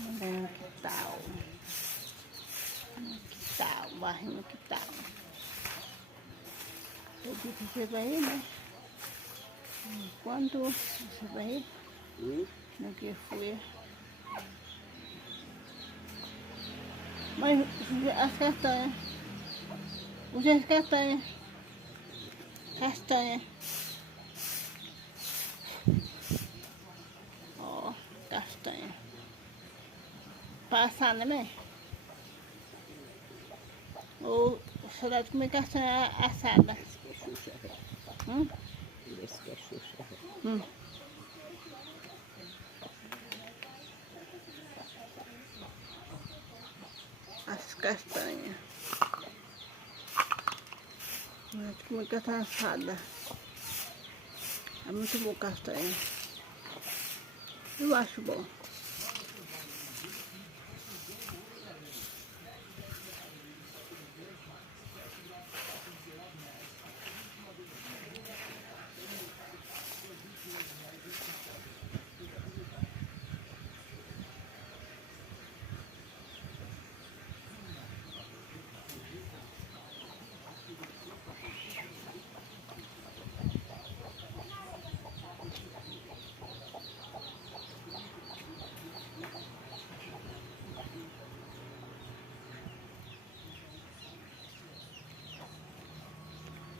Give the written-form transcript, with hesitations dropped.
Que tal? Que tal? Barrinho, que tal? Eu disse que você vai ir, né? Quando você vai ir? No que foi? Mas as castanhas. As castanhas. Castanha. Ó, castanha. Passar, né, mãe? Ou saudade de comer castanha assada. As castanhas. Saudade de comer castanha assada. É muito bom castanha. Eu acho bom.